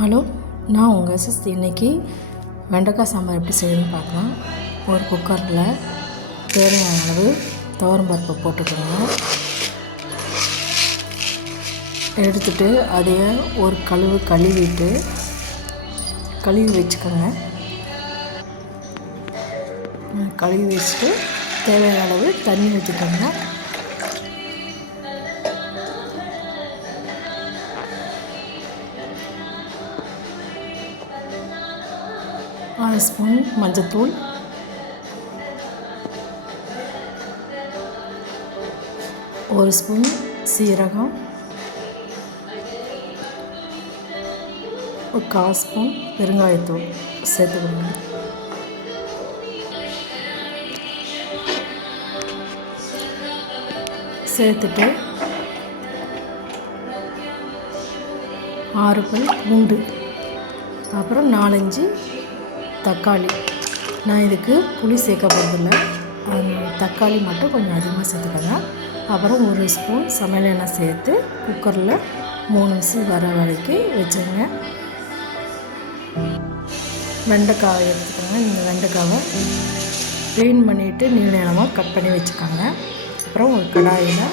Hello நான் உங்கள் sis இன்றைக்கி வெண்டைக்காய் சாம்பார் எப்படி செய்யணும்னு பார்க்கலாம். ஒரு குக்கரில் தேவையான அளவு துவரம்பருப்பு போட்டுக்கோங்க. எடுத்துட்டு அதைய ஒரு கழுவு கழுவிட்டு கழுவி வச்சுக்கோங்க. கழுவி வச்சுட்டு தேவையான அளவு தண்ணி ஊற்றிக்கோங்க அரை ஸ்பூன் மஞ்சத்தூள். ஒரு ஸ்பூன் சீரகம். ஒரு கால் ஸ்பூன் பெருங்காயத்தூள் சேர்த்துக்கணும் சேர்த்துட்டு ஆறு பல் பூண்டு. அப்புறம் நாலஞ்சு தக்காளி. நான் இதுக்கு புளி சேர்க்க போகிறதில்ல தக்காளி மட்டும் கொஞ்சம் அதிகமாக சேர்த்துக்கிறேன் அப்புறம் ஒரு ஸ்பூன் சமையல் எண்ணெய் சேர்த்து குக்கரில் மூணு விசில் வர வரைக்கும் வச்சுருங்க வெண்டைக்காய் எடுத்துக்கோங்க. இந்த வெண்டைக்காவை க்ளீன் பண்ணிவிட்டு நீள நீளமாக கட் பண்ணி வச்சுக்கோங்க. அப்புறம் ஒரு கடாயில்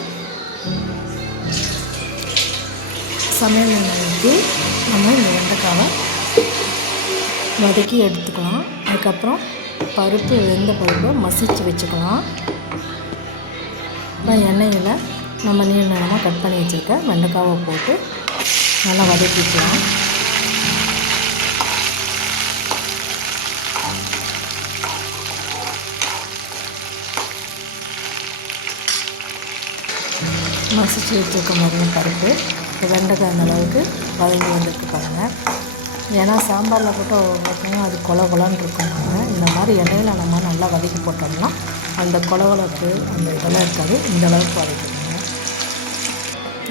சமையல் எண்ணெய் ஊற்றி நம்ம இந்த வெண்டைக்காவை வதக்கி எடுத்துக்கலாம். அதுக்கப்புறம் பருப்பு வெந்த பருப்பை மசிச்சு வச்சுக்கலாம். அப்புறம் எண்ணெயில் நம்ம நீர் நேரமாக கட் பண்ணி வச்சுருக்க வெண்டைக்காவை போட்டு நல்லா வதக்கிக்கலாம். மசிச்சு வச்சுருக்க மாதிரி பருப்பு. வெண்டைக்காய் அந்த அளவுக்கு வதங்கி வந்துட்டு பாருங்கள் ஏன்னா சாம்பாரில் போட்டு பார்த்தீங்கன்னா அது கொல கொலன்னு இருக்குங்க இந்த மாதிரி எண்ணெயில் நம்ம நல்லா வதக்கி போட்டோம்னா அந்த கொலவளப்பு அந்த இதெல்லாம் இருக்காது. இந்த அளவுக்கு வதக்கிக்கோங்க.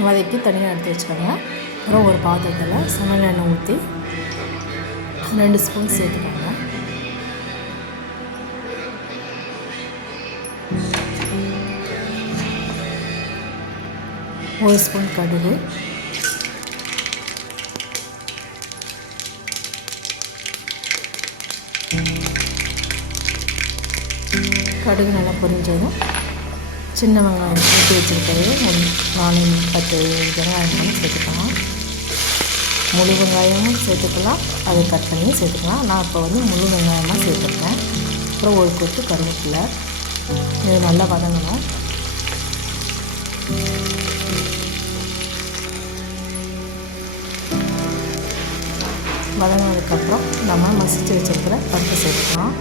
வதக்கி தனியாக எடுத்து வச்சுக்கோங்க. அப்புறம் ஒரு பாத்திரத்தில் சமையல் எண்ணெய் ஊற்றி ரெண்டு ஸ்பூன் சேர்த்துக்கோங்க. ஒரு ஸ்பூன் கடுகு. கடுகு நல்லா பொரிஞ்சதும் சின்ன வெங்காயம் ஊற்றி வச்சுருக்கிறது. ஒரு நாலு பத்து வெங்காயம் சேர்த்துக்கலாம். முழு வெங்காயமும் சேர்த்துக்கலாம். அதை கட் பண்ணி சேர்த்துக்கலாம். நான் இப்போ வந்து முழு வெங்காயமாக சேர்த்துருக்கேன். அப்புறம் ஒரு கொத்து கருவேப்பிலை. இது நல்லா வதங்கணும். வதங்கினதுக்கப்புறம் நம்ம மசிச்சு வச்சுருக்கிற பருப்பு சேர்த்துக்கலாம்.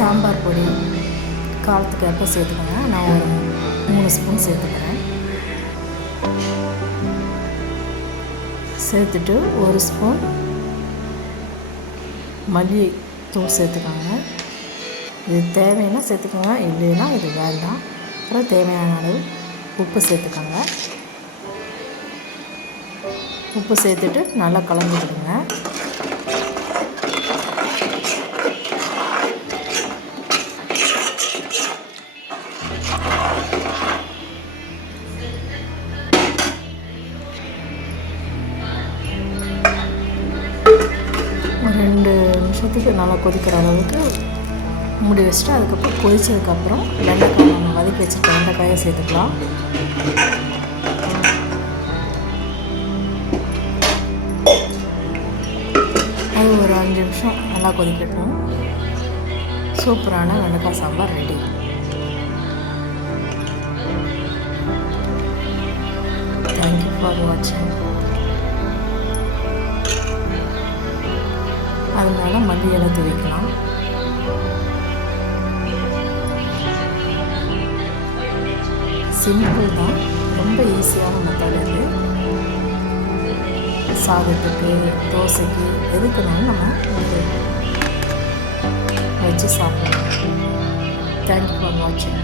சாம்பார் பொடி காலத்துக்கு எப்போ சேர்த்துக்கோங்க. நான் ஒரு மூணு ஸ்பூன் சேர்த்துக்கிறேன். சேர்த்துட்டு ஒரு ஸ்பூன் மல்லி தூள் சேர்த்துக்கோங்க. இது தேவைன்னா சேர்த்துக்கோங்க இல்லைன்னா இது வேண்டாம். அப்புறம் தேவையான அளவு உப்பு சேர்த்துக்கோங்க. உப்பு சேர்த்துட்டு நல்லா கலந்து கொடுங்க. ரெண்டு நிமிஷத்துக்கு நல்லா கொதிக்கிற அளவுக்கு மூடி வச்சுட்டு அதுக்கப்புறம் கொதிச்சதுக்கப்புறம் வெண்டைக்காய் நம்ம வதக்கி வச்சுருக்க வெண்டைக்காயை சேர்த்துக்கலாம். அது ஒரு அஞ்சு நிமிஷம் நல்லா கொதிக்கட்டும். சூப்பரான வெண்டைக்காய் சாம்பார் ரெடி. தேங்க்யூ ஃபார் வாட்சிங் அது மேலே மல்லி இலை துவைக்கலாம். சிம்பிள் தான். ரொம்ப ஈஸியான மெத்தட் இது சாதத்துக்கு தோசைக்கு எதுக்குனாலும் நம்ம வச்சு சாப்பிடலாம். தேங்க்யூ ஃபார் வாட்சிங்